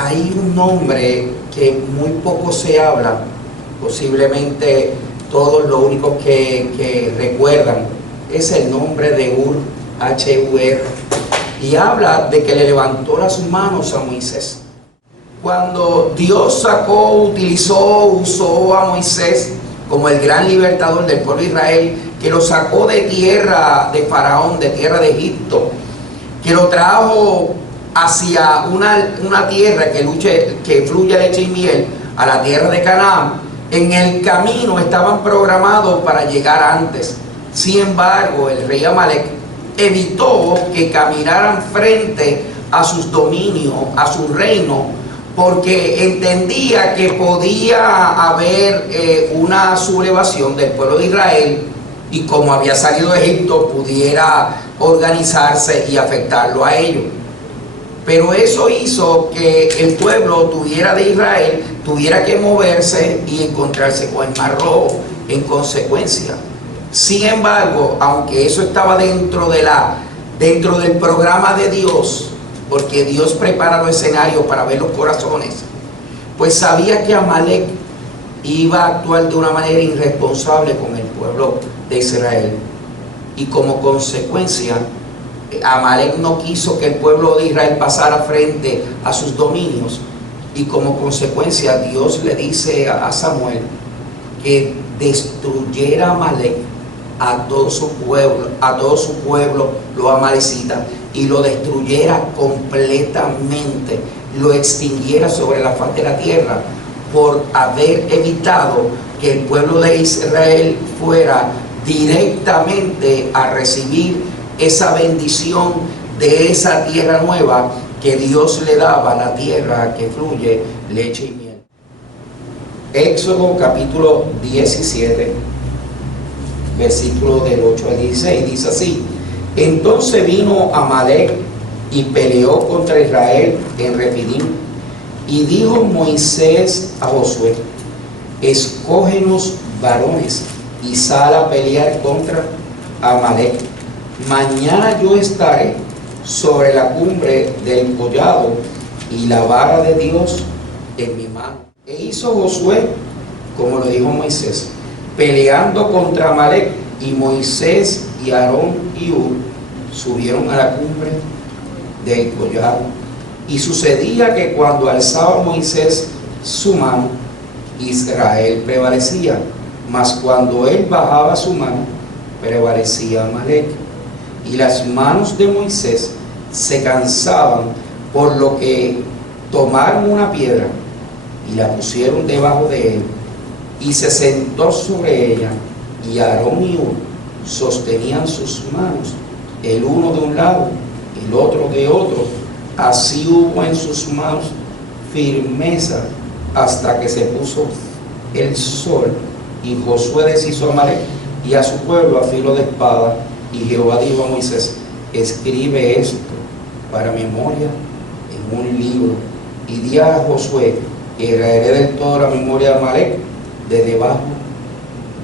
hay un nombre que muy poco se habla, posiblemente todos lo único que recuerdan es el nombre de Hur, H-U-R, y habla de que le levantó las manos a Moisés. Cuando Dios usó a Moisés como el gran libertador del pueblo de Israel, que lo sacó de tierra de Faraón, de tierra de Egipto, que lo trajo hacia una tierra que fluye leche y miel, a la tierra de Canaán. En el camino estaban programados para llegar antes. Sin embargo, el rey Amalek evitó que caminaran frente a sus dominios, a su reino, porque entendía que podía haber una sublevación del pueblo de Israel, y como había salido de Egipto, pudiera organizarse y afectarlo a ellos. Pero eso hizo que el pueblo de Israel tuviera que moverse y encontrarse con el Mar Rojo en consecuencia. Sin embargo, aunque eso estaba dentro del programa de Dios, porque Dios prepara los escenarios para ver los corazones, pues sabía que Amalek iba a actuar de una manera irresponsable con el pueblo de Israel, y como consecuencia Amalek no quiso que el pueblo de Israel pasara frente a sus dominios, y como consecuencia Dios le dice a Samuel que destruyera a Amalek, a todo su pueblo, los amalecitas, y lo destruyera completamente, lo extinguiera sobre la faz de la tierra, por haber evitado que el pueblo de Israel fuera directamente a recibir esa bendición de esa tierra nueva que Dios le daba, la tierra que fluye leche y miel. Éxodo capítulo 17, versículo del 8 al 16, dice así: entonces vino Amalek y peleó contra Israel en Refidim, y dijo Moisés a Josué: escógenos varones y sal a pelear contra Amalek. Mañana yo estaré sobre la cumbre del collado y la vara de Dios en mi mano. E hizo Josué como lo dijo Moisés, peleando contra Amalek, y Moisés y Aarón y Hur subieron a la cumbre del collado. Y sucedía que cuando alzaba Moisés su mano, Israel prevalecía, mas cuando él bajaba su mano, prevalecía Amalek. Y las manos de Moisés se cansaban, por lo que tomaron una piedra y la pusieron debajo de él, y se sentó sobre ella, y Aarón y Hur sostenían sus manos, el uno de un lado, el otro de otro. Así hubo en sus manos firmeza hasta que se puso el sol. Y Josué deshizo a Amalek y a su pueblo a filo de espada. Y Jehová dijo a Moisés: escribe esto para memoria en un libro, y di a Josué que raeré del todo la memoria de Amalek de debajo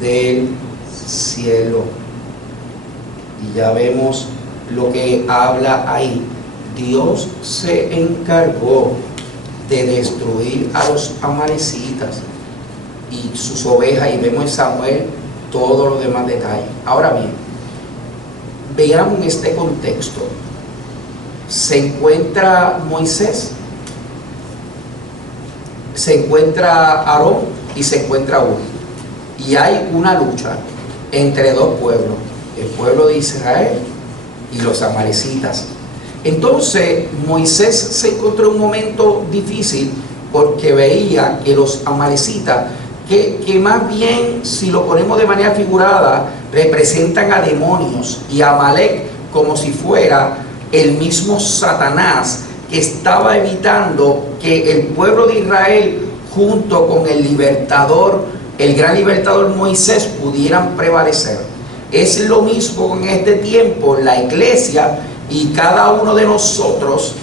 del cielo. Y ya vemos lo que habla ahí. Dios se encargó de destruir a los amalecitas y sus ovejas, y vemos en Samuel todos los demás detalles. Ahora bien, veamos este contexto. Se encuentra Moisés, se encuentra Aarón y se encuentra Hur, y hay una lucha entre dos pueblos, el pueblo de Israel y los amalecitas. Entonces Moisés se encontró en un momento difícil, porque veía que los amalecitas, que más bien, si lo ponemos de manera figurada, representan a demonios, y a Amalek como si fuera el mismo Satanás, que estaba evitando que el pueblo de Israel, junto con el libertador, el gran libertador Moisés, pudieran prevalecer. Es lo mismo en este tiempo la iglesia y cada uno de nosotros,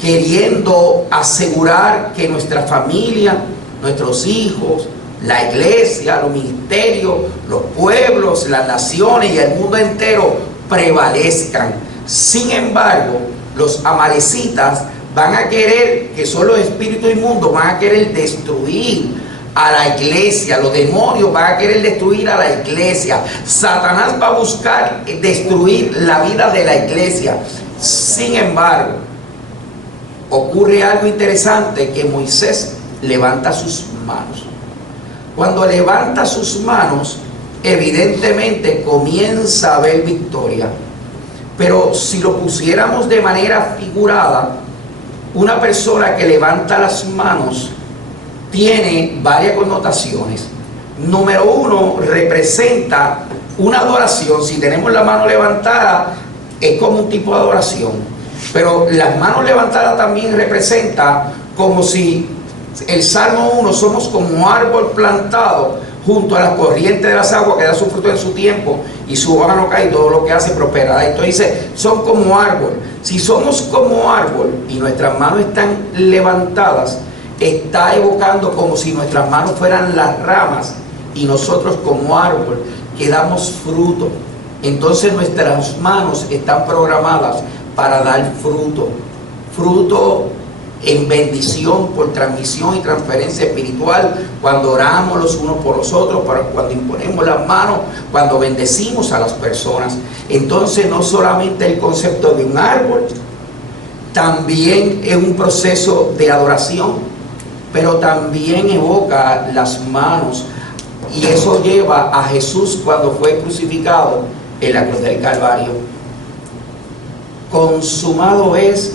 queriendo asegurar que nuestra familia, nuestros hijos, la iglesia, los ministerios, los pueblos, las naciones y el mundo entero prevalezcan. Sin embargo, los amalecitas van a querer, que son los espíritus inmundos, van a querer destruir a la iglesia. Los demonios van a querer destruir a la iglesia. Satanás va a buscar destruir la vida de la iglesia. Sin embargo, ocurre algo interesante, que Moisés levanta sus manos. Cuando levanta sus manos, evidentemente comienza a haber victoria. Pero si lo pusiéramos de manera figurada, una persona que levanta las manos tiene varias connotaciones. Número uno, representa una adoración. Si tenemos la mano levantada, es como un tipo de adoración. Pero las manos levantadas también representa como si el Salmo 1, somos como árbol plantado junto a la corriente de las aguas, que da su fruto en su tiempo y su hoja no cae, y todo lo que hace prosperará. Entonces dice, son como árbol. Si somos como árbol y nuestras manos están levantadas, está evocando como si nuestras manos fueran las ramas y nosotros como árbol que damos fruto. Entonces nuestras manos están programadas para dar fruto. Fruto en bendición por transmisión y transferencia espiritual, cuando oramos los unos por los otros, cuando imponemos las manos, cuando bendecimos a las personas. Entonces no solamente el concepto de un árbol, también es un proceso de adoración, pero también evoca las manos, y eso lleva a Jesús cuando fue crucificado en la cruz del Calvario. Consumado es.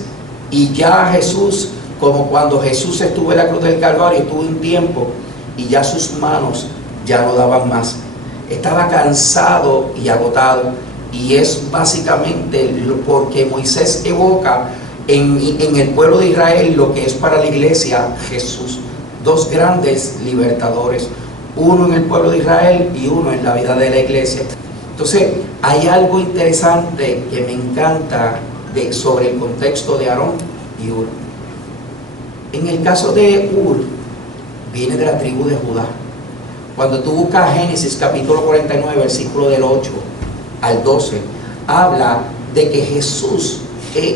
Y ya Jesús, como cuando Jesús estuvo en la cruz del Calvario, estuvo un tiempo y ya sus manos ya no daban más. Estaba cansado y agotado. Y es básicamente porque Moisés evoca en el pueblo de Israel lo que es para la iglesia Jesús. Dos grandes libertadores. Uno en el pueblo de Israel y uno en la vida de la iglesia. Entonces, hay algo interesante que me encanta sobre el contexto de Aarón y Hur. En el caso de Hur, viene de la tribu de Judá. Cuando tú buscas Génesis capítulo 49, versículo del 8 al 12, habla de que Jesús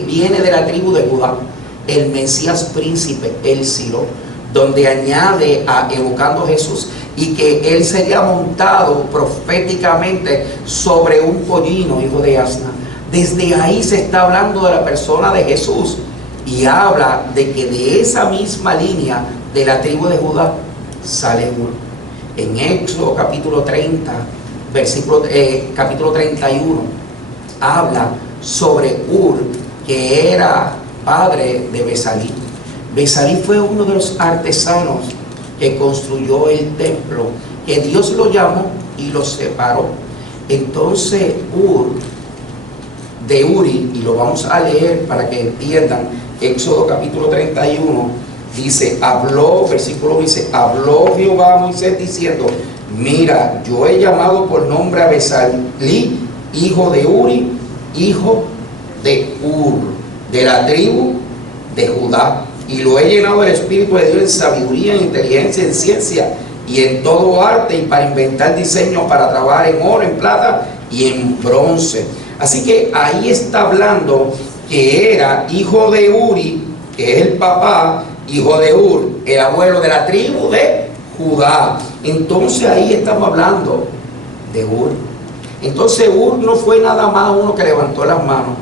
viene de la tribu de Judá, el Mesías príncipe, el Silo, donde añade evocando a Jesús, y que él sería montado proféticamente sobre un pollino, hijo de asna. Desde ahí se está hablando de la persona de Jesús, y habla de que de esa misma línea de la tribu de Judá sale Hur. En Éxodo capítulo 30, capítulo 31, habla sobre Hur, que era padre de Besalí. Besalí fue uno de los artesanos que construyó el templo, que Dios lo llamó y lo separó. Entonces Hur, de Uri, y lo vamos a leer para que entiendan, Éxodo capítulo 31, dice, versículo dice, habló Jehová a Moisés diciendo, mira, yo he llamado por nombre a Besalí, hijo de Uri, hijo de Hur, de la tribu de Judá, y lo he llenado del Espíritu de Dios en sabiduría, en inteligencia, en ciencia y en todo arte, y para inventar diseños para trabajar en oro, en plata y en bronce. Así que ahí está hablando que era hijo de Uri, que es el papá, hijo de Hur, el abuelo de la tribu de Judá. Entonces ahí estamos hablando de Hur. Entonces Hur no fue nada más uno que levantó las manos.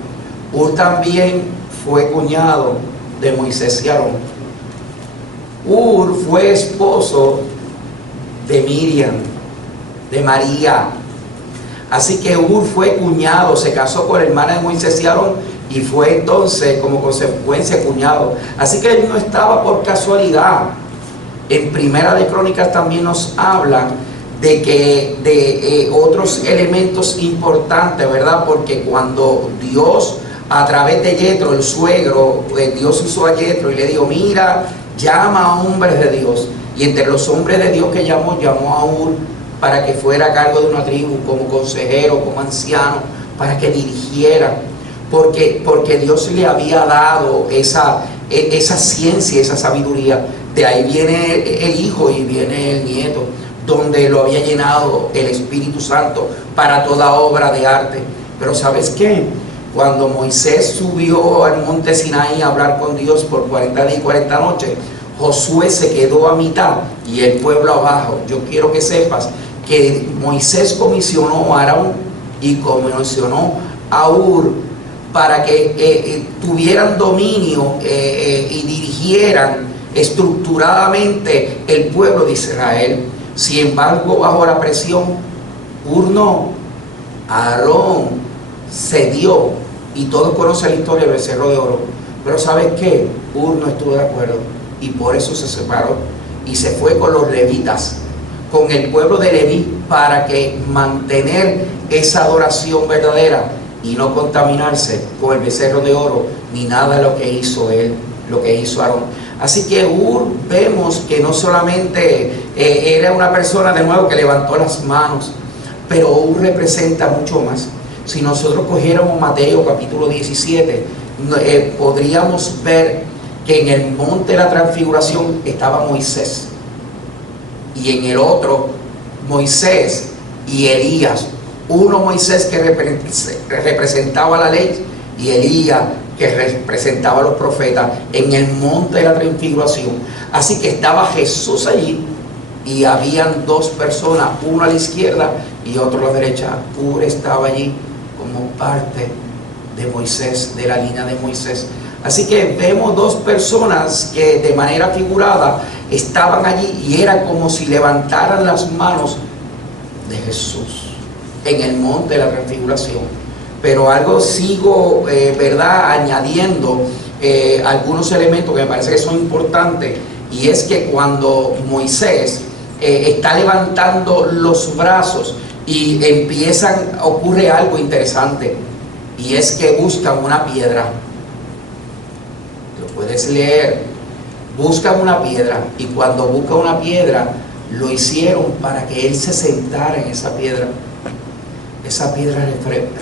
Hur también fue cuñado de Moisés y Aarón. Hur fue esposo de Miriam, de María. Así que Hur fue cuñado, se casó con la hermana de Moisés y Aarón, y fue entonces como consecuencia cuñado. Así que él no estaba por casualidad. En Primera de Crónicas también nos habla de que de otros elementos importantes, ¿verdad? Porque cuando Dios, a través de Yetro, el suegro, Dios usó a Yetro y le dijo, mira, llama a hombres de Dios. Y entre los hombres de Dios que llamó a Hur para que fuera a cargo de una tribu, como consejero, como anciano, para que dirigiera. Porque Dios le había dado esa ciencia, esa sabiduría. De ahí viene el hijo y viene el nieto, donde lo había llenado el Espíritu Santo para toda obra de arte. Pero ¿sabes qué? Cuando Moisés subió al monte Sinaí a hablar con Dios por 40 días y 40 noches, Josué se quedó a mitad y el pueblo abajo. Yo quiero que sepas que Moisés comisionó a Aarón y comisionó a Hur para que tuvieran dominio y dirigieran estructuradamente el pueblo de Israel. Sin embargo, bajo la presión, Hur no, Aarón cedió, y todos conocen la historia del becerro de oro. Pero ¿sabes qué? Hur no estuvo de acuerdo y por eso se separó y se fue con los levitas, con el pueblo de Leví, para que mantener esa adoración verdadera y no contaminarse con el becerro de oro ni nada de lo que hizo él, lo que hizo Aarón. Así que Hur, vemos que no solamente era una persona de nuevo que levantó las manos, pero Hur representa mucho más. Si nosotros cogiéramos Mateo capítulo 17, podríamos ver que en el monte de la transfiguración estaba Moisés, y en el otro Moisés y Elías. Uno Moisés que representaba la ley, y Elías que representaba a los profetas en el monte de la transfiguración. Así que estaba Jesús allí y habían dos personas, uno a la izquierda y otro a la derecha. Hur estaba allí como parte de Moisés, de la línea de Moisés. Así que vemos dos personas que de manera figurada estaban allí y era como si levantaran las manos de Jesús en el monte de la transfiguración. Pero algo sigo, añadiendo algunos elementos que me parece que son importantes, y es que cuando Moisés está levantando los brazos y ocurre algo interesante, y es que buscan una piedra. Lo puedes leer. Buscan una piedra, y cuando buscan una piedra, lo hicieron para que él se sentara en esa piedra. Esa piedra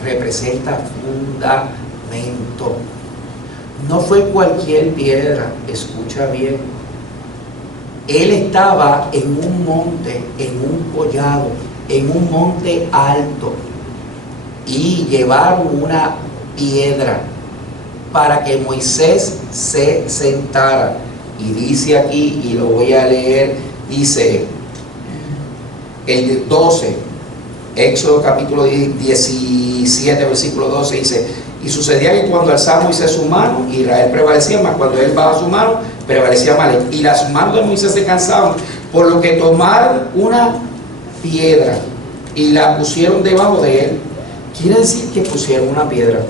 representa fundamento. No fue cualquier piedra, escucha bien. Él estaba en un monte, en un collado, en un monte alto, y llevaron una piedra para que Moisés se sentara. Y dice aquí, y lo voy a leer, dice el 12, Éxodo capítulo 17, versículo 12, dice: y sucedía que cuando alzaba Moisés su mano, Israel prevalecía, mas cuando él bajaba su mano, prevalecía Amalec. Y las manos de Moisés se cansaban, por lo que tomaron una piedra y la pusieron debajo de él. Quiere decir que pusieron una piedra.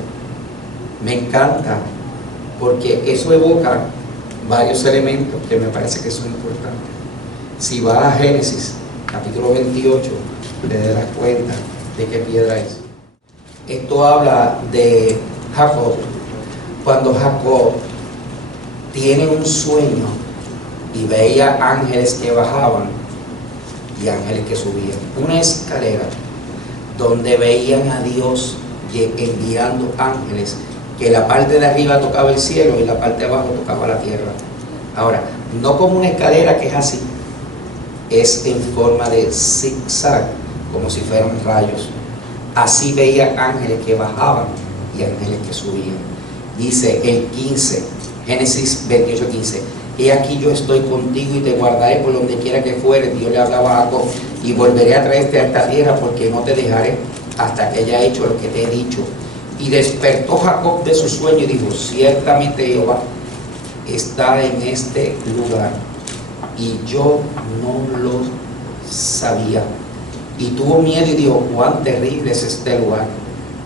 Me encanta, porque eso evoca varios elementos que me parece que son importantes. Si vas a Génesis capítulo 28, te darás cuenta de qué piedra es. Esto habla de Jacob. Cuando Jacob tiene un sueño y veía ángeles que bajaban y ángeles que subían, una escalera donde veían a Dios enviando ángeles, que la parte de arriba tocaba el cielo y la parte de abajo tocaba la tierra. Ahora, no como una escalera que es así, es en forma de zigzag, como si fueran rayos. Así veía ángeles que bajaban y ángeles que subían. Dice el 15, Génesis 28, 15: he aquí yo estoy contigo y te guardaré por donde quiera que fueres. Dios le hablaba a Jacob: y volveré a traerte a esta tierra, porque no te dejaré hasta que haya hecho lo que te he dicho. Y despertó Jacob de su sueño y dijo: ciertamente Jehová está en este lugar, y yo no lo sabía. Y tuvo miedo y dijo: cuán terrible es este lugar.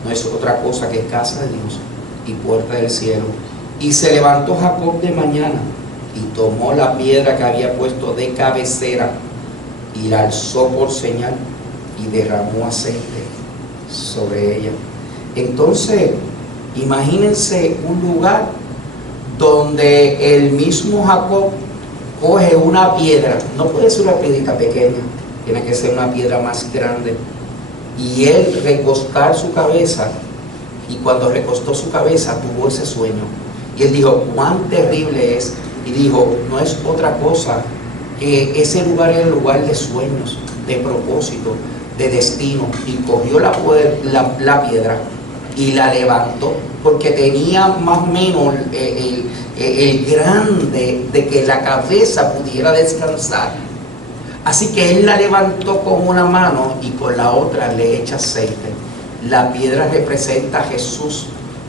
No es otra cosa que casa de Dios y puerta del cielo. Y se levantó Jacob de mañana y tomó la piedra que había puesto de cabecera y la alzó por señal y derramó aceite sobre ella. Entonces, imagínense un lugar donde el mismo Jacob coge una piedra. No puede ser una piedrita pequeña, tiene que ser una piedra más grande, y él recostar su cabeza, y cuando recostó su cabeza tuvo ese sueño, y él dijo: cuán terrible es. Y dijo: no es otra cosa que ese lugar era el lugar de sueños, de propósito, de destino. Y cogió la piedra y la levantó, porque tenía más o menos el grande de que la cabeza pudiera descansar. Así que él la levantó con una mano y con la otra le echa aceite. La piedra representa a Jesús,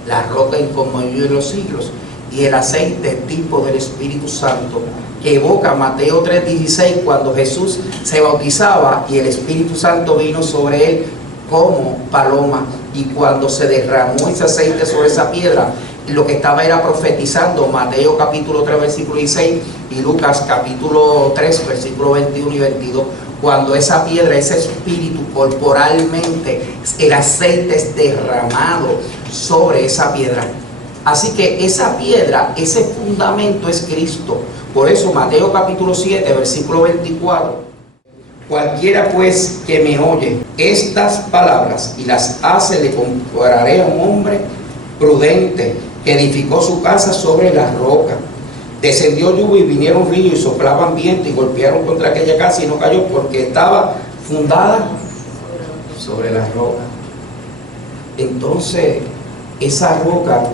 la roca inconmovible de los siglos, y el aceite tipo del Espíritu Santo, que evoca Mateo 3:16, cuando Jesús se bautizaba y el Espíritu Santo vino sobre él como paloma, y cuando se derramó ese aceite sobre esa piedra, lo que estaba era profetizando Mateo capítulo 3 versículo 16 y Lucas capítulo 3 versículo 21 y 22, cuando esa piedra, ese espíritu corporalmente, el aceite es derramado sobre esa piedra. Así que esa piedra, ese fundamento es Cristo. Por eso Mateo capítulo 7 versículo 24: cualquiera pues que me oye estas palabras y las hace, le compararé a un hombre prudente que edificó su casa sobre la roca. Descendió lluvia y vinieron ríos y soplaban viento y golpearon contra aquella casa y no cayó, porque estaba fundada sobre la roca. Entonces, esa roca,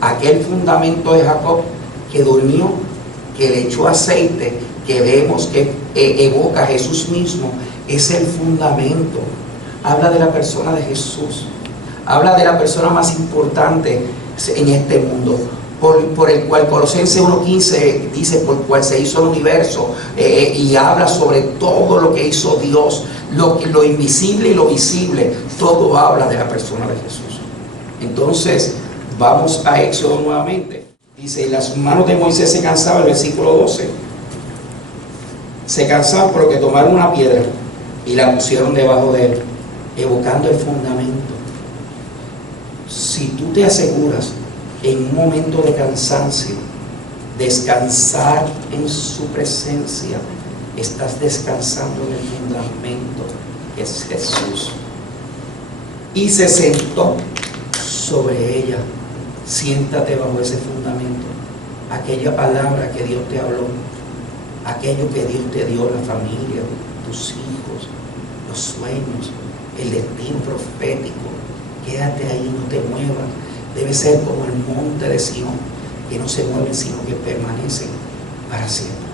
aquel fundamento de Jacob que durmió, que le echó aceite, que vemos que evoca a Jesús mismo, es el fundamento. Habla de la persona de Jesús, habla de la persona más importante en este mundo, por el cual Colosenses 1:15 dice, por el cual se hizo el universo, y habla sobre todo lo que hizo Dios, lo invisible y lo visible, todo habla de la persona de Jesús. Entonces vamos a Éxodo nuevamente. Dice, y las manos de Moisés se cansaban, el versículo 12, se cansaban por lo que tomaron una piedra y la pusieron debajo de él, evocando el fundamento. Si tú te aseguras en un momento de cansancio descansar en su presencia, estás descansando en el fundamento que es Jesús. Y se sentó sobre ella. Siéntate bajo ese fundamento, aquella palabra que Dios te habló, aquello que Dios te dio, la familia, tus hijos, los sueños, el destino profético. Quédate ahí, no te muevas. Debe ser como el monte de Sión, que no se mueve, sino que permanece para siempre.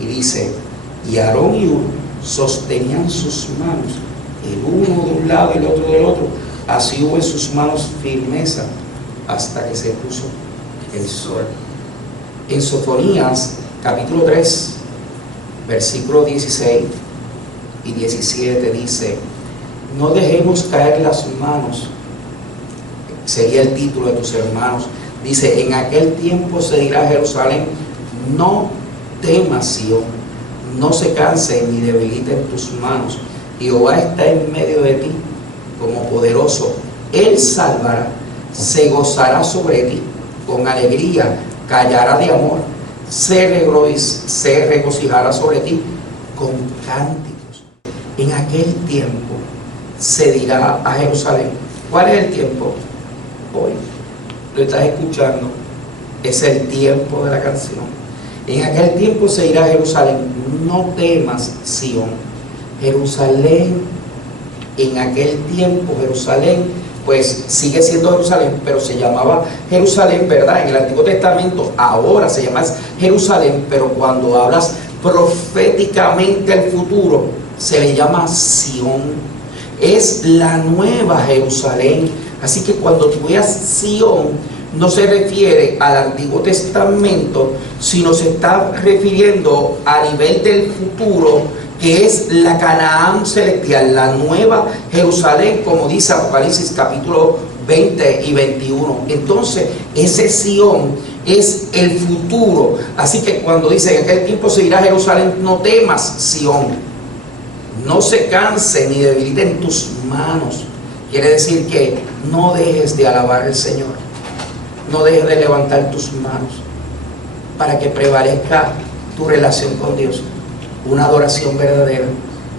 Y dice, y Aarón y Hur sostenían sus manos, el uno de un lado y el otro del otro. Así hubo en sus manos firmeza hasta que se puso el sol. En Sofonías capítulo 3 versículos 16 y 17 dice, no dejemos caer las manos, sería el título de tus hermanos. Dice, en aquel tiempo se dirá a Jerusalén, no temas, Sión, no se canse ni debiliten tus manos. Jehová está en medio de ti como poderoso, él salvará, se gozará sobre ti con alegría, callará de amor, se regocijará sobre ti con cánticos. En aquel tiempo se dirá a Jerusalén. ¿Cuál es el tiempo? Hoy. Lo estás escuchando. Es el tiempo de la canción. En aquel tiempo se dirá a Jerusalén, no temas, Sión. Jerusalén, en aquel tiempo Jerusalén, pues sigue siendo Jerusalén, pero se llamaba Jerusalén, ¿verdad? En el Antiguo Testamento ahora se llama Jerusalén, pero cuando hablas proféticamente al futuro, se le llama Sión. Es la nueva Jerusalén. Así que cuando tú veas Sión, no se refiere al Antiguo Testamento, sino se está refiriendo a nivel del futuro, que es la Canaán celestial, la nueva Jerusalén, como dice Apocalipsis capítulo 20 y 21. Entonces, ese Sión es el futuro. Así que cuando dice, en aquel tiempo se dirá a Jerusalén, no temas, Sión, no se canse ni debiliten tus manos. Quiere decir que no dejes de alabar al Señor, no dejes de levantar tus manos, para que prevalezca tu relación con Dios, una adoración verdadera,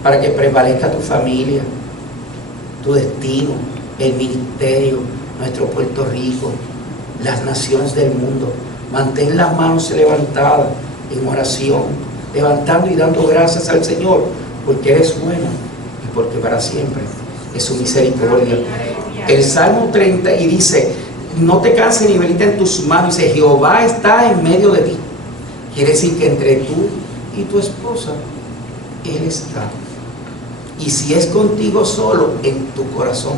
para que prevalezca tu familia, tu destino, el ministerio, nuestro Puerto Rico, las naciones del mundo. Mantén las manos levantadas en oración, levantando y dando gracias al Señor, porque eres bueno y porque para siempre es su misericordia. El Salmo 30 y dice, no te canses ni medita en tus manos. Dice, Jehová está en medio de ti. Quiere decir que entre tú y tu esposa, Él está. Y si es contigo solo, en tu corazón.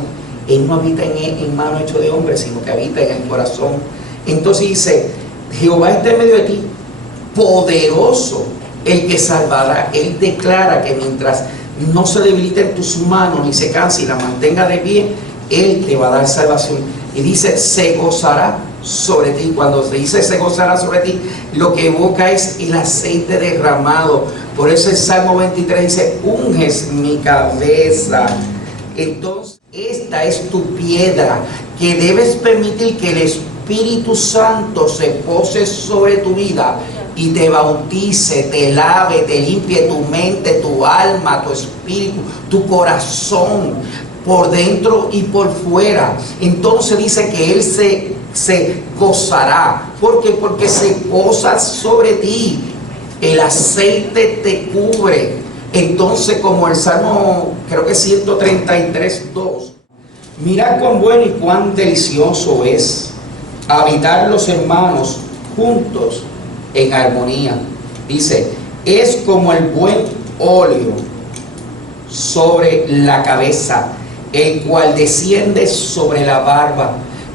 Él no habita en mano hecho de hombre, sino que habita en el corazón. Entonces dice, Jehová está en medio de ti, poderoso el que salvará. Él declara que mientras no se debilite en tus manos, ni se canse y la mantenga de pie, Él te va a dar salvación. Y dice, se gozará sobre ti. Cuando se dice se gozará sobre ti, lo que evoca es el aceite derramado. Por eso el Salmo 23 dice, unges mi cabeza. Entonces, esta es tu piedra, que debes permitir que el Espíritu Santo se pose sobre tu vida y te bautice, te lave, te limpie tu mente, tu alma, tu espíritu, tu corazón, por dentro y por fuera. Entonces dice que Él se gozará. ¿Por qué? Porque se posa sobre ti. El aceite te cubre. Entonces, como el Salmo, creo que 133:2, mirad cuán bueno y cuán delicioso es habitar los hermanos juntos en armonía. Dice, es como el buen óleo sobre la cabeza, el cual desciende sobre la barba.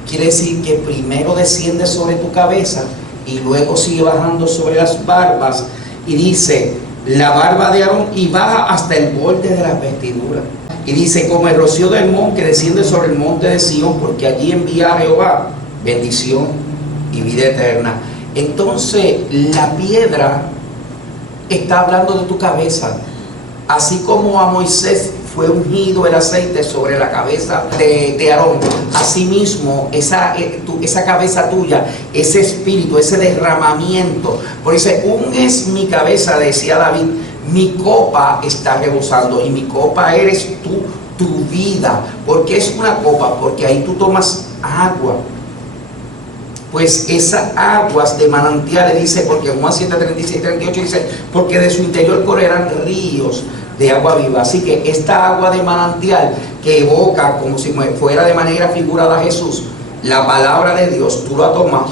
Quiere decir que primero desciende sobre tu cabeza y luego sigue bajando sobre las barbas. Y dice, la barba de Aarón, y baja hasta el borde de las vestiduras. Y dice, como el rocío del monte que desciende sobre el monte de Sión, porque allí envía a Jehová bendición y vida eterna. Entonces, la piedra está hablando de tu cabeza. Así como a Moisés fue ungido el aceite sobre la cabeza de Aarón, asimismo esa cabeza tuya, ese espíritu, ese derramamiento. Por eso, unges mi cabeza, decía David, mi copa está rebosando, y mi copa eres tú, tu vida. ¿Por qué es una copa? Porque ahí tú tomas agua. Pues esas aguas de manantiales, dice, porque en Juan 7:36-38 dice, porque de su interior correrán ríos de agua viva. Así que esta agua de manantial que evoca como si fuera de manera figurada a Jesús, la palabra de Dios, tú la tomas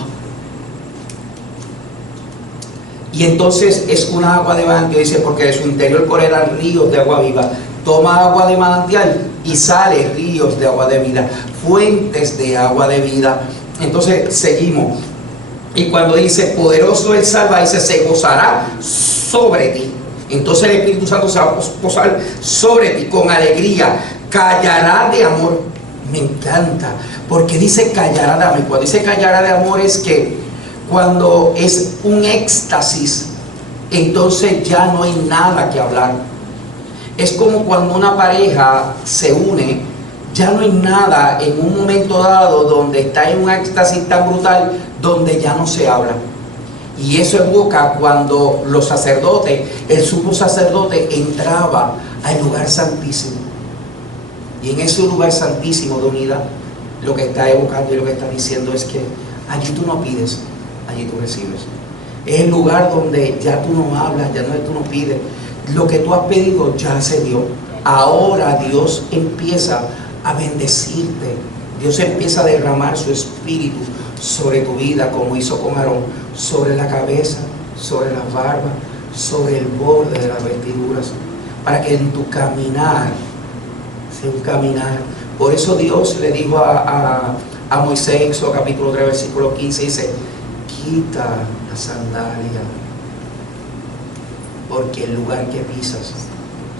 y entonces es una agua de manantial. Dice, porque de su interior correrán ríos de agua viva. Toma agua de manantial y sale ríos de agua de vida, fuentes de agua de vida. Entonces seguimos, y cuando dice poderoso el salva, dice se gozará sobre ti. Entonces el Espíritu Santo se va a posar sobre ti con alegría, callará de amor. Me encanta, porque dice callará de amor. Cuando dice callará de amor es que cuando es un éxtasis, entonces ya no hay nada que hablar. Es como cuando una pareja se une, ya no hay nada en un momento dado donde está en un éxtasis tan brutal donde ya no se habla. Y eso evoca cuando los sacerdotes, el sumo sacerdote entraba al lugar santísimo. Y en ese lugar santísimo de unidad, lo que está evocando y lo que está diciendo es que allí tú no pides, allí tú recibes. Es el lugar donde ya tú no hablas, ya no tú no pides. Lo que tú has pedido ya se dio. Ahora Dios empieza a bendecirte. Dios empieza a derramar su espíritu sobre tu vida, como hizo con Aarón, sobre la cabeza, sobre la barba, sobre el borde de las vestiduras, para que en tu caminar sea un caminar. Por eso Dios le dijo a Moisés, Éxodo capítulo 3 versículo 15, dice, quita la sandalia, porque el lugar que pisas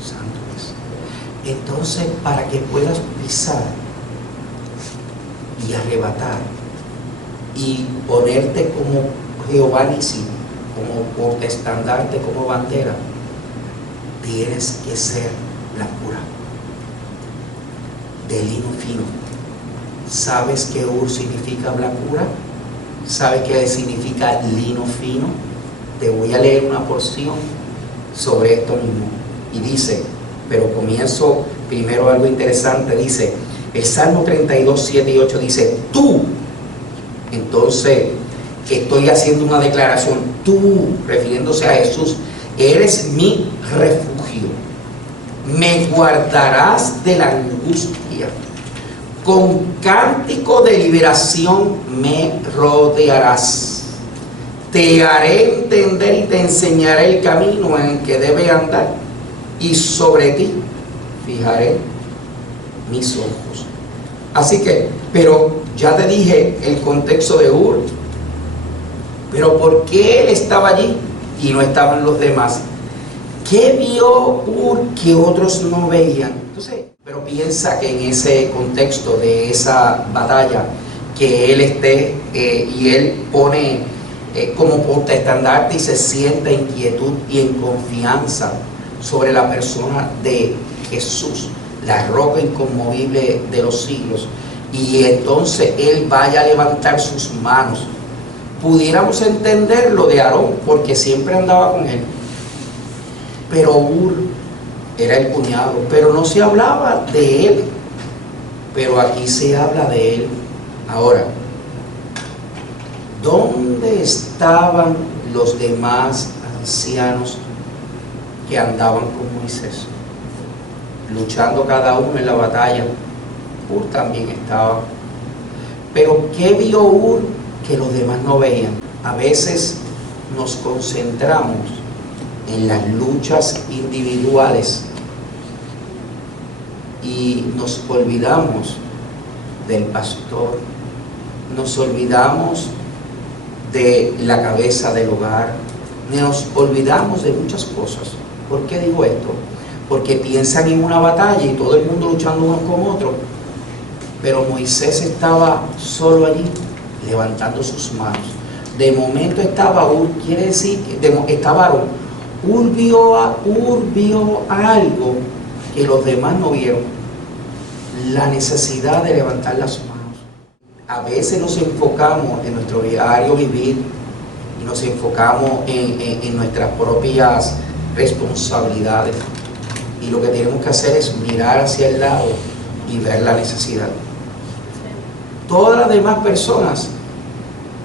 santo es. Entonces, para que puedas pisar y arrebatar y ponerte como Jehová Nissi, como estandarte, como bandera, tienes que ser blancura, de lino fino. ¿Sabes qué significa blancura? ¿Sabes qué significa lino fino? Te voy a leer una porción sobre esto mismo. Y dice, pero comienzo primero algo interesante, dice, el Salmo 32, 7 y 8 dice, tú, entonces estoy haciendo una declaración, tú, refiriéndose a Jesús, eres mi refugio, me guardarás de la angustia, con cántico de liberación me rodearás. Te haré entender y te enseñaré el camino en el que debes andar, y sobre ti fijaré mis ojos. Así que, pero ya te dije el contexto de Ur. Pero ¿por qué él estaba allí y no estaban los demás? ¿Qué vio Ur que otros no veían? Entonces, pero piensa que en ese contexto de esa batalla, que él esté y él pone como portaestandarte y se sienta en quietud y en confianza sobre la persona de Jesús, la roca inconmovible de los siglos, y entonces él vaya a levantar sus manos. Pudiéramos entender lo de Aarón, porque siempre andaba con él, pero Ur era el cuñado, pero no se hablaba de él, pero aquí se habla de él. Ahora, ¿dónde estaban los demás ancianos que andaban con Moisés? Luchando cada uno en la batalla. Ur también estaba. Pero ¿qué vio Ur que los demás no veían? A veces nos concentramos en las luchas individuales y nos olvidamos del pastor, nos olvidamos de la cabeza del hogar, nos olvidamos de muchas cosas. ¿Por qué digo esto? Porque piensan en una batalla y todo el mundo luchando unos con otros, pero Moisés estaba solo allí, levantando sus manos. De momento estaba Ur, quiere decir que estaba Aarón. Ur vio algo que los demás no vieron: la necesidad de levantar las manos. A veces nos enfocamos en nuestro diario vivir y nos enfocamos en nuestras propias responsabilidades, y lo que tenemos que hacer es mirar hacia el lado y ver la necesidad. Todas las demás personas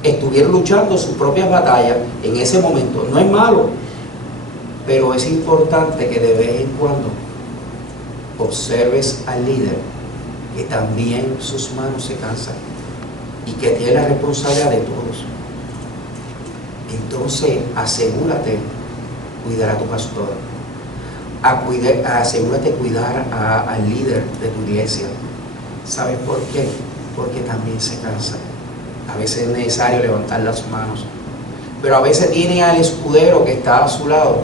estuvieron luchando sus propias batallas en ese momento. No es malo, pero es importante que de vez en cuando observes al líder, que también sus manos se cansan y que tiene la responsabilidad de todos. Entonces asegúrate cuidar a tu pastor, asegúrate cuidar al líder de tu iglesia. ¿Sabes por qué? Porque también se cansa. A veces es necesario levantar las manos, pero a veces tiene al escudero que está a su lado,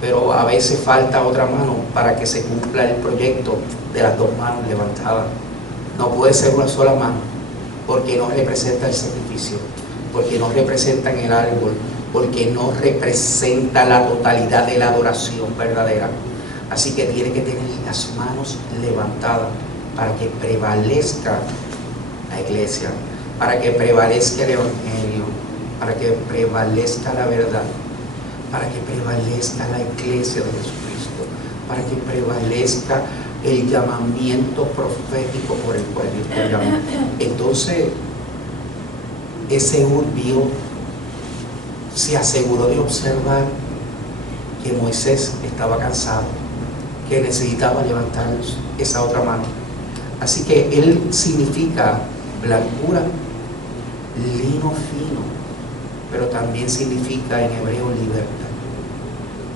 pero a veces falta otra mano para que se cumpla el proyecto de las dos manos levantadas. No puede ser una sola mano, porque no representa el sacrificio, porque no representa el árbol, porque no representa la totalidad de la adoración verdadera. Así que tiene que tener las manos levantadas para que prevalezca la iglesia, para que prevalezca el evangelio, para que prevalezca la verdad, para que prevalezca la iglesia de Jesucristo, para que prevalezca el llamamiento profético por el cual Dios te llamó. Entonces, ese Ur vio, se aseguró de observar que Moisés estaba cansado, que necesitaba levantar esa otra mano. Así que él significa blancura, lino fino, pero también significa en hebreo libertad.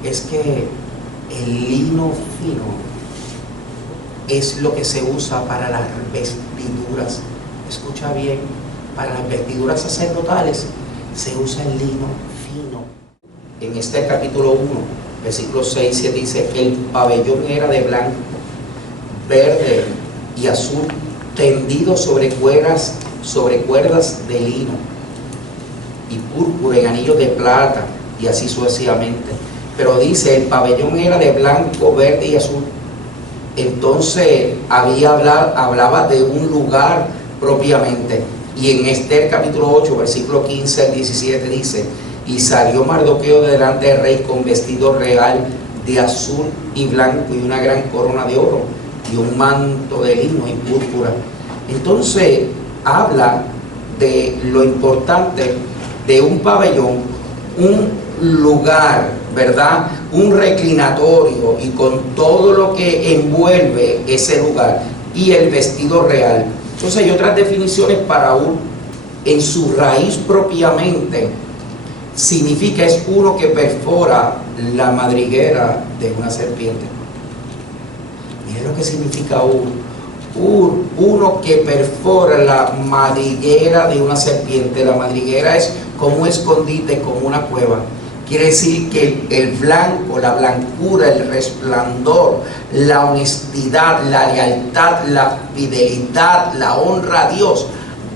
Es que el lino fino es lo que se usa para las vestiduras. Escucha bien, para las vestiduras sacerdotales se usa el lino fino. En este capítulo 1, versículos 6 y 7 dice: el pabellón era de blanco, verde y azul, tendido sobre cuerdas de lino, y púrpura en anillos de plata, y así sucesivamente. Pero dice, el pabellón era de blanco, verde y azul. Entonces hablaba de un lugar propiamente. Y en Esther capítulo 8, versículo 15 al 17 dice: y salió Mardoqueo delante del rey con vestido real de azul y blanco, y una gran corona de oro, y un manto de lino y púrpura. Entonces habla de lo importante de un pabellón, un lugar, ¿verdad? Un reclinatorio, y con todo lo que envuelve ese lugar, y el vestido real. Entonces hay otras definiciones para Ur. En su raíz propiamente significa es uno que perfora la madriguera de una serpiente. Miren lo que significa Ur. Ur, uno que perfora la madriguera de una serpiente. La madriguera es como un escondite, como una cueva. Quiere decir que el blanco, la blancura, el resplandor, la honestidad, la lealtad, la fidelidad, la honra a Dios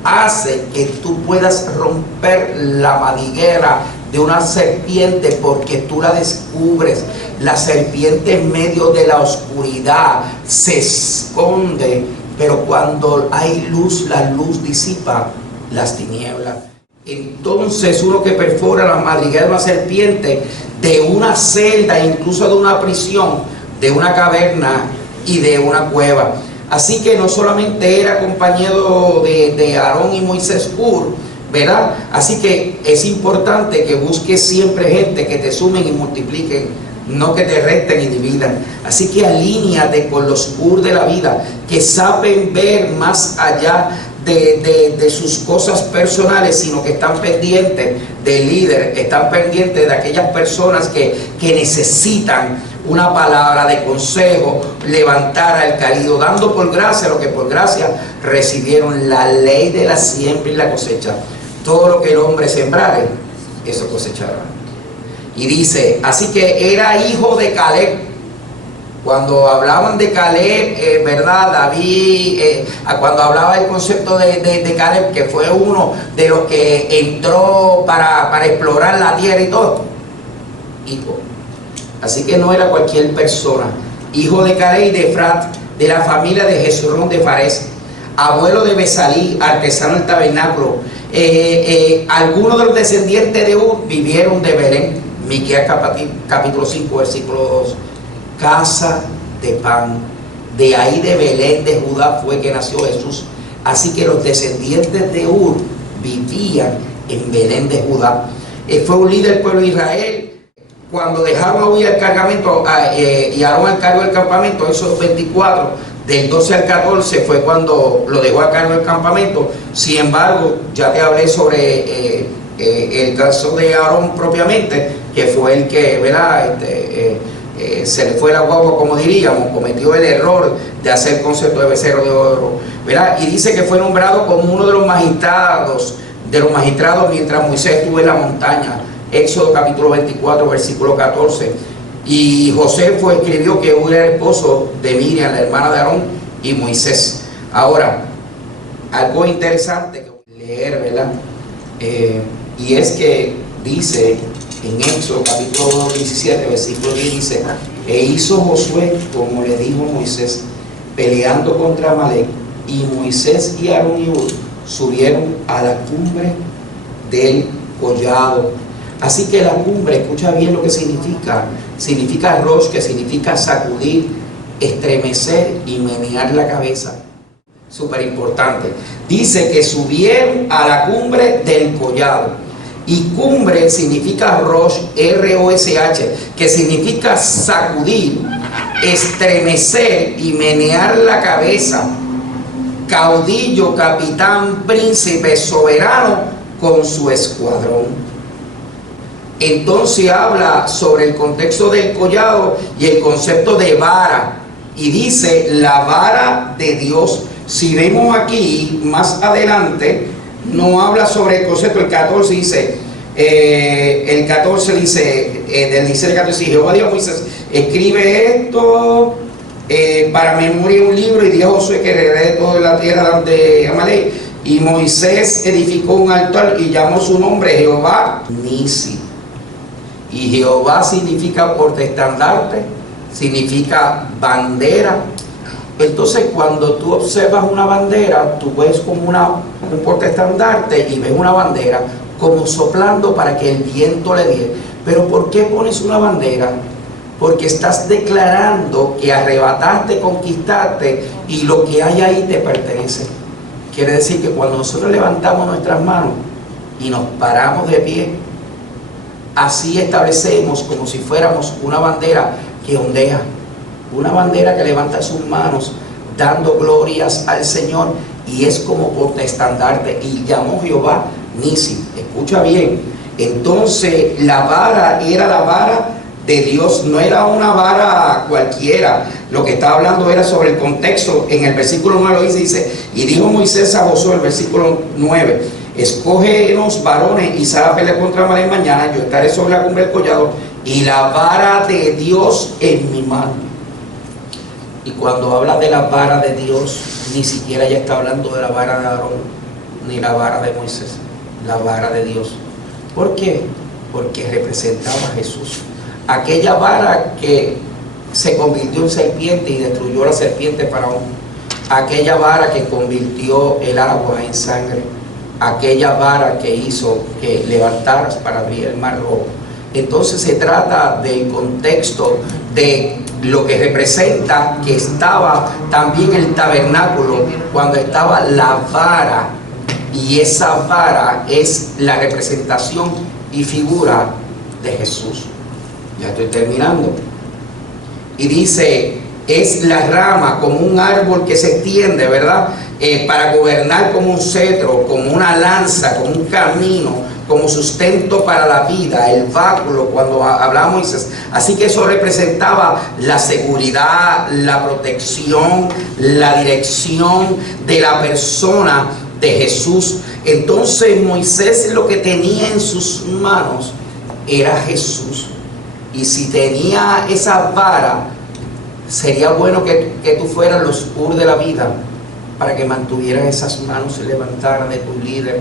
hace que tú puedas romper la madriguera de una serpiente, porque tú la descubres. La serpiente en medio de la oscuridad se esconde, pero cuando hay luz, la luz disipa las tinieblas. Entonces uno que perfora la madriguera de una serpiente, de una celda, incluso de una prisión, de una caverna y de una cueva. Así que no solamente era compañero de Aarón y Moisés Ur, ¿verdad? Así que es importante que busques siempre gente que te sumen y multipliquen, no que te resten y dividan. Así que alíñate con los Ur de la vida, que saben ver más allá de sus cosas personales, sino que están pendientes del líder, están pendientes de aquellas personas que necesitan una palabra de consejo, levantar al caído, dando por gracia lo que por gracia recibieron, la ley de la siembra y la cosecha. Todo lo que el hombre sembrare, eso cosechará. Y dice, así que era hijo de Caleb. Cuando hablaban de Caleb, ¿verdad? David, cuando hablaba del concepto de Caleb, que fue uno de los que entró para explorar la tierra y todo, hijo. Así que no era cualquier persona. Hijo de Caleb y de Efrat, de la familia de Jezrón de Fares, abuelo de Besalí, artesano del tabernáculo. Algunos de los descendientes de Ur vivieron de Belén. Miqueas capítulo 5, versículo 2. Casa de pan. De ahí de Belén de Judá fue que nació Jesús. Así que los descendientes de Ur vivían en Belén de Judá. Fue un líder del pueblo de Israel. Cuando dejaron a huir el cargamento y Aarón al cargo del campamento, esos 24, del 12 al 14 fue cuando lo dejó a cargo del campamento. Sin embargo, ya te hablé sobre el caso de Aarón propiamente, que fue el que, ¿verdad? Se le fue la guagua, como diríamos, cometió el error de hacer concepto de becerro de oro, ¿verdad? Y dice que fue nombrado como uno de los magistrados mientras Moisés estuvo en la montaña. Éxodo capítulo 24, versículo 14. Y José escribió que Ur era esposo de Miriam, la hermana de Aarón, y Moisés. Ahora, algo interesante que leer, ¿verdad? Y es que dice en Éxodo capítulo 17, versículo 10, dice: e hizo Josué como le dijo Moisés, peleando contra Amalek, y Moisés y Aarón y Ur subieron a la cumbre del collado. Así que la cumbre, escucha bien lo que significa. Significa rosh, que significa sacudir, estremecer y menear la cabeza. Súper importante. Dice que subieron a la cumbre del collado. Y cumbre significa rosh, R-O-S-H, que significa sacudir, estremecer y menear la cabeza. Caudillo, capitán, príncipe, soberano con su escuadrón. Entonces habla sobre el contexto del collado y el concepto de vara, y dice la vara de Dios. Si vemos aquí más adelante, no habla sobre el concepto. El 14 dice, del 16 al 14, Jehová dijo a Moisés: escribe esto para memoria un libro, y dijo a Josué que heredé toda la tierra de Amalek. Y Moisés edificó un altar y llamó su nombre Jehová Nisi. Y Jehová significa portaestandarte, significa bandera. Entonces, cuando tú observas una bandera, tú ves como un portaestandarte y ves una bandera como soplando para que el viento le dé. Pero ¿por qué pones una bandera? Porque estás declarando que arrebataste, conquistaste, y lo que hay ahí te pertenece. Quiere decir que cuando nosotros levantamos nuestras manos y nos paramos de pie, así establecemos como si fuéramos una bandera que ondea, una bandera que levanta sus manos dando glorias al Señor. y es como portaestandarte, y llamó Jehová Nisi. Escucha bien, entonces la vara era la vara de Dios, no era una vara cualquiera. Lo que está hablando era sobre el contexto. En el versículo 9 lo dice, y dijo Moisés a Josué, el versículo 9, escógenos varones y sal a pelear contra Amalek mañana, yo estaré sobre la cumbre del collado y la vara de Dios en mi mano. Y cuando habla de la vara de Dios, ni siquiera ya está hablando de la vara de Aarón ni la vara de Moisés, la vara de Dios. ¿Por qué? Porque representaba a Jesús. Aquella vara que se convirtió en serpiente y destruyó la serpiente Faraón. Aquella vara que convirtió el agua en sangre. Aquella vara que hizo que levantaras para abrir el mar rojo. Entonces se trata del contexto de lo que representa que estaba también el tabernáculo cuando estaba la vara, y esa vara es la representación y figura de Jesús. Ya estoy terminando. Y dice, es la rama como un árbol que se extiende, ¿verdad? Para gobernar como un cetro, como una lanza, como un camino, como sustento para la vida, el báculo, cuando hablamos Moisés. Así que eso representaba la seguridad, la protección, la dirección de la persona de Jesús. Entonces Moisés lo que tenía en sus manos era Jesús. Y si tenía esa vara, sería bueno que tú fueras los Ur de la vida, para que mantuvieras esas manos y levantaras de tu líder.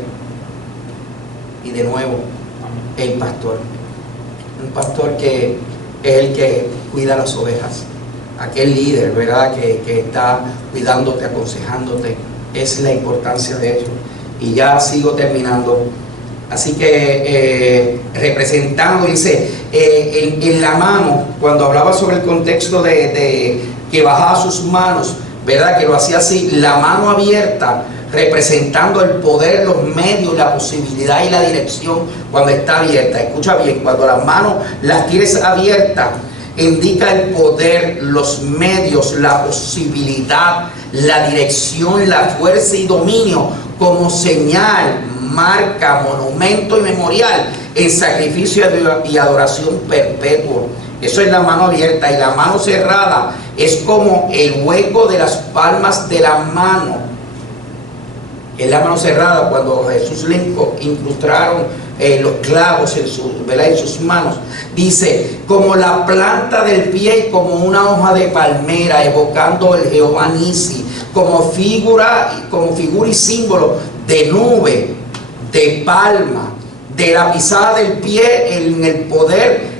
Y de nuevo, el pastor. Un pastor que es el que cuida las ovejas. Aquel líder, ¿verdad? Que está cuidándote, aconsejándote. Es la importancia de eso. Y ya sigo terminando. Así que representando, dice, en la mano, cuando hablaba sobre el contexto de que bajaba sus manos, ¿verdad? Que lo hacía así, la mano abierta, representando el poder, los medios, la posibilidad y la dirección cuando está abierta. Escucha bien, cuando las manos las tienes abiertas, indica el poder, los medios, la posibilidad, la dirección, la fuerza y dominio como señal, marca, monumento y memorial en sacrificio y adoración perpetuo. Eso es la mano abierta. Y la mano cerrada es como el hueco de las palmas de la mano. Es la mano cerrada cuando Jesús le incrustaron los clavos en sus manos. Dice, como la planta del pie y como una hoja de palmera, evocando el Jehová Nisi, como figura y símbolo de nube, de palma, de la pisada del pie en el poder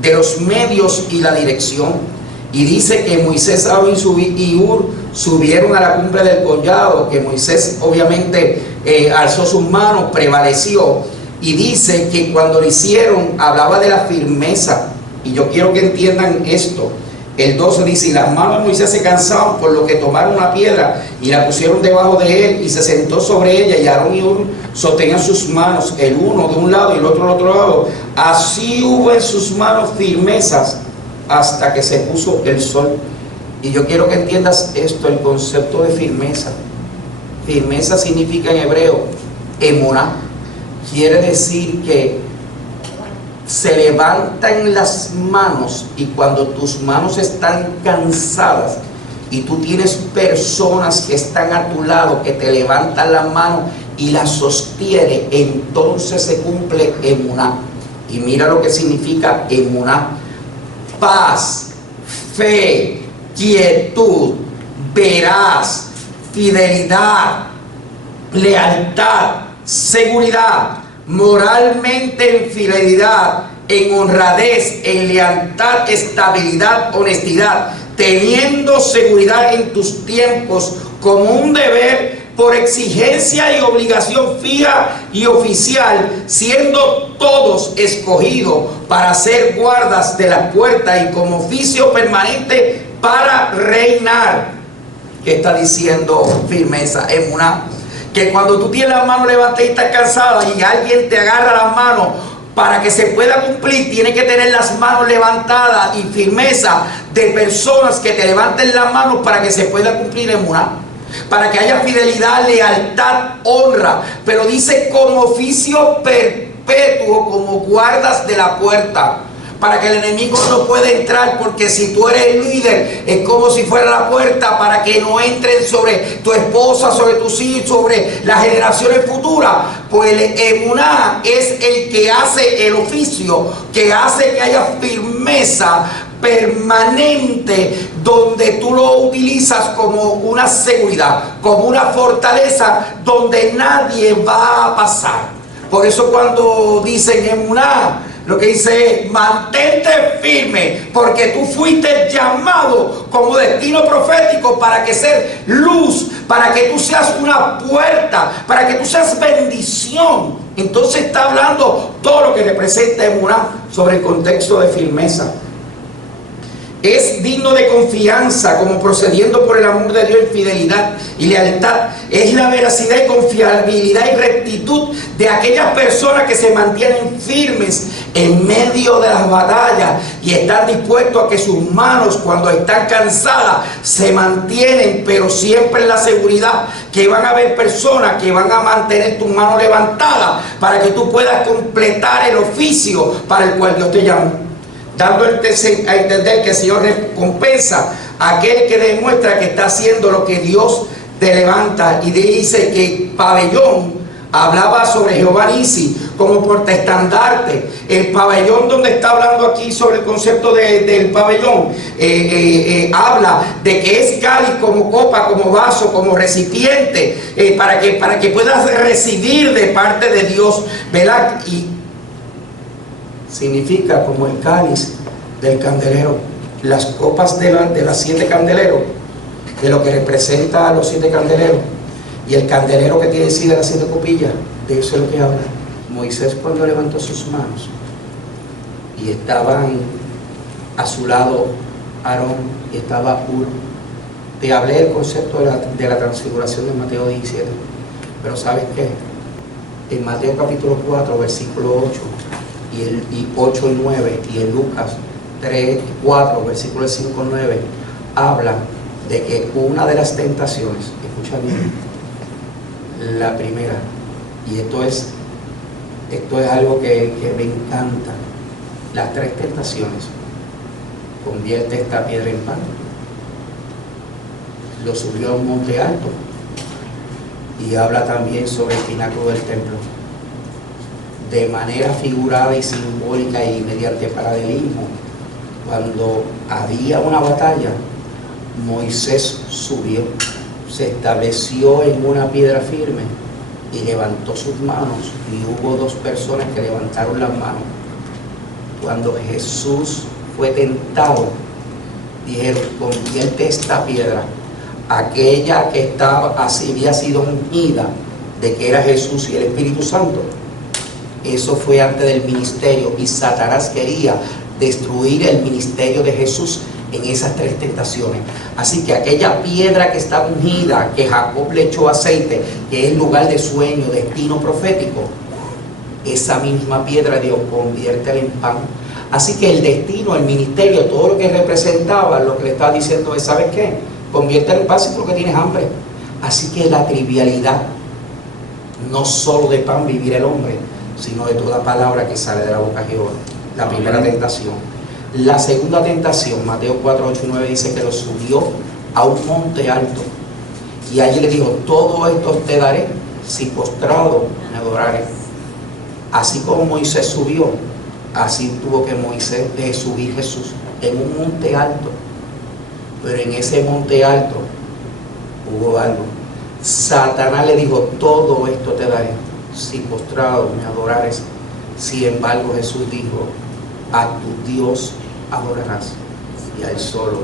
de los medios y la dirección. Y dice que Moisés, Aarón y Ur subieron a la cumbre del collado, que Moisés obviamente alzó sus manos, prevaleció. Y dice que cuando lo hicieron, hablaba de la firmeza. Y yo quiero que entiendan esto. El 12 dice, y las manos de Moisés se cansaban, por lo que tomaron una piedra y la pusieron debajo de él y se sentó sobre ella, y Aarón y Ur sostenían sus manos, el uno de un lado y el otro del otro lado. Así hubo en sus manos firmezas hasta que se puso el sol. Y yo quiero que entiendas esto, el concepto de firmeza. Firmeza significa en hebreo emuná. Quiere decir que se levantan las manos, y cuando tus manos están cansadas y tú tienes personas que están a tu lado que te levantan las manos y las sostiene, entonces se cumple emuná. Y mira lo que significa emuná: paz, fe, quietud, veraz, fidelidad, lealtad, seguridad, moralmente en fidelidad, en honradez, en lealtad, estabilidad, honestidad, teniendo seguridad en tus tiempos como un deber por exigencia y obligación fija y oficial, siendo todos escogidos para ser guardas de las puertas y como oficio permanente para reinar. ¿Qué está diciendo firmeza? Emuná. Que cuando tú tienes las manos levantadas y estás cansada y alguien te agarra las manos, para que se pueda cumplir, tiene que tener las manos levantadas y firmeza de personas que te levanten las manos para que se pueda cumplir emuná. para que haya fidelidad, lealtad, honra, pero dice como oficio perpetuo, como guardas de la puerta, para que el enemigo no pueda entrar, porque si tú eres el líder, es como si fuera la puerta para que no entren sobre tu esposa, sobre tus hijos, sobre las generaciones futuras. Pues el emuná es el que hace el oficio, que hace que haya firmeza permanente, donde tú lo utilizas como una seguridad, como una fortaleza, donde nadie va a pasar. Por eso cuando dicen emuná, lo que dice es: mantente firme, porque tú fuiste llamado como destino profético para que ser luz, para que tú seas una puerta, para que tú seas bendición. Entonces está hablando todo lo que representa emuná sobre el contexto de firmeza. Es digno de confianza, como procediendo por el amor de Dios en fidelidad y lealtad. Es la veracidad y confiabilidad y rectitud de aquellas personas que se mantienen firmes en medio de las batallas y están dispuestos a que sus manos, cuando están cansadas, se mantienen, pero siempre en la seguridad que van a haber personas que van a mantener tus manos levantadas para que tú puedas completar el oficio para el cual Dios te llamó, dando a entender que el Señor recompensa a aquel que demuestra que está haciendo lo que Dios te levanta. Y dice que pabellón hablaba sobre Jehová Nisi como portaestandarte. El pabellón, donde está hablando aquí sobre el concepto del pabellón, habla de que es cáliz, como copa, como vaso, como recipiente, para que puedas recibir de parte de Dios, ¿verdad? Y significa como el cáliz del candelero, las copas de las 7 candeleros, de lo que representa a los 7 candeleros, y el candelero que tiene sí de las 7 copillas. De eso es lo que habla Moisés cuando levantó sus manos y estaban a su lado Aarón y estaba Hur. Te hablé del concepto de la transfiguración de Mateo 17, pero ¿sabes qué? En Mateo capítulo 4 versículo 8 y 8 y 9, y en Lucas 3, 4, versículos 5 y 9, habla de que una de las tentaciones, escucha bien, la primera, y esto es algo que me encanta, las 3 tentaciones: convierte esta piedra en pan, lo subió a un monte alto, y habla también sobre el pináculo del templo. De manera figurada y simbólica y mediante paralelismo, cuando había una batalla, Moisés subió, se estableció en una piedra firme y levantó sus manos, y hubo 2 personas que levantaron las manos. Cuando Jesús fue tentado, dijeron: convierte esta piedra, aquella que así había sido ungida de que era Jesús y el Espíritu Santo. Eso fue antes del ministerio, y Satanás quería destruir el ministerio de Jesús en esas 3 tentaciones. Así que aquella piedra que estaba ungida, que Jacob le echó aceite, que es lugar de sueño, destino profético, esa misma piedra Dios conviértela en pan. Así que el destino, el ministerio, todo lo que representaba, lo que le estaba diciendo es: ¿sabes qué? Conviértela en pan si porque tienes hambre. Así que la trivialidad, no solo de pan vivirá el hombre, sino de toda palabra que sale de la boca de Jehová. La primera tentación. La segunda tentación, Mateo 4, 8 y 9, dice que lo subió a un monte alto, y allí le dijo: todo esto te daré si postrado me adorares. Así como Moisés subió, así tuvo que subir Jesús en un monte alto. Pero en ese monte alto hubo algo. Satanás le dijo: todo esto te daré si postrado me adorares. Sin embargo, Jesús dijo: a tu Dios adorarás y a Él solo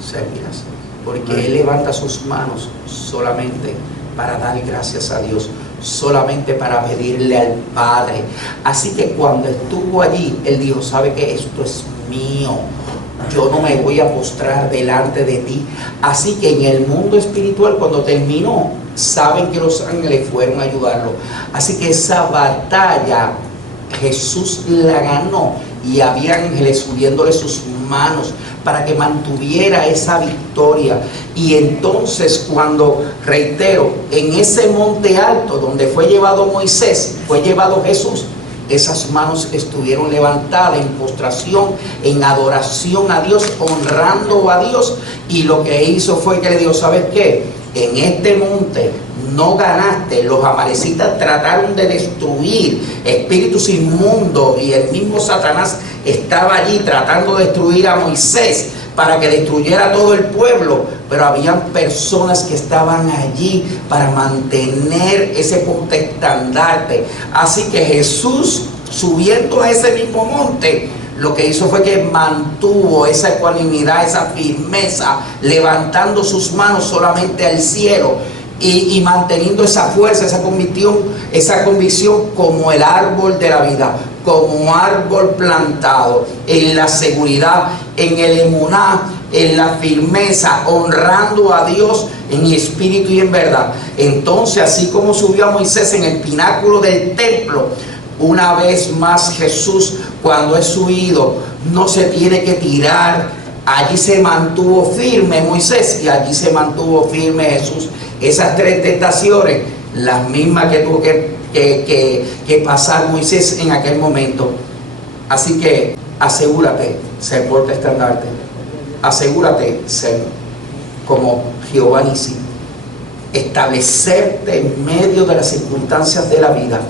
servirás. Porque Él levanta sus manos solamente para dar gracias a Dios, solamente para pedirle al Padre. Así que cuando estuvo allí, Él dijo: ¿sabe qué? Esto es mío. Yo no me voy a postrar delante de ti. Así que en el mundo espiritual, cuando terminó, saben que los ángeles fueron a ayudarlo. Así que esa batalla Jesús la ganó y había ángeles subiéndole sus manos para que mantuviera esa victoria. Y entonces cuando, reitero, en ese monte alto donde fue llevado Moisés, fue llevado Jesús, esas manos estuvieron levantadas en postración, en adoración a Dios, honrando a Dios. Y lo que hizo fue que le dijo: ¿sabes qué? En este monte no ganaste. Los amalecitas trataron de destruir espíritus inmundos y el mismo Satanás estaba allí tratando de destruir a Moisés para que destruyera todo el pueblo, pero habían personas que estaban allí para mantener ese ponte estandarte. Así que Jesús, subiendo a ese mismo monte, lo que hizo fue que mantuvo esa ecuanimidad, esa firmeza, levantando sus manos solamente al cielo y manteniendo esa fuerza, esa convicción como el árbol de la vida, como árbol plantado en la seguridad, en el emuná, en la firmeza, honrando a Dios en espíritu y en verdad. Entonces, así como subió a Moisés en el pináculo del templo, una vez más Jesús, cuando es subido, no se tiene que tirar. Allí se mantuvo firme Moisés y allí se mantuvo firme Jesús. Esas tres tentaciones, las mismas que tuvo que pasar Moisés en aquel momento. Así que asegúrate ser porte estandarte. Asegúrate ser como Jehová Nissi. Establecerte en medio de las circunstancias de la vida,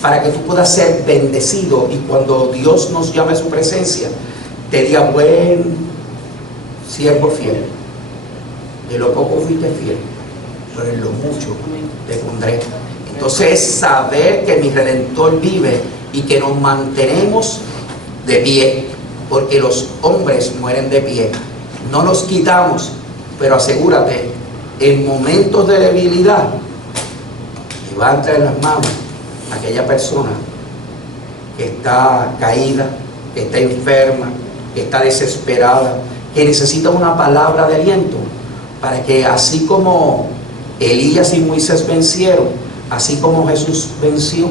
para que tú puedas ser bendecido y cuando Dios nos llame a su presencia, te diga: buen siervo fiel, de lo poco fuiste fiel, pero en lo mucho te pondré. Entonces es saber que mi Redentor vive y que nos mantenemos de pie, porque los hombres mueren de pie. No nos quitamos, pero asegúrate, en momentos de debilidad, levanta en las manos a aquella persona que está caída, que está enferma, que está desesperada, que necesita una palabra de aliento, para que así como Elías y Moisés vencieron, así como Jesús venció,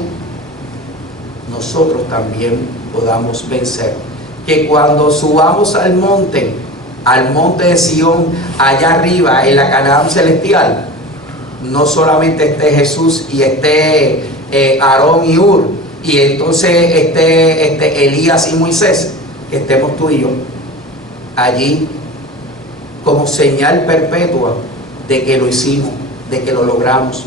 nosotros también podamos vencer. Que cuando subamos al monte de Sión, allá arriba en la Canaán celestial, no solamente esté Jesús y esté Aarón y Ur, y entonces esté Elías y Moisés, que estemos tú y yo allí como señal perpetua de que lo hicimos, de que lo logramos,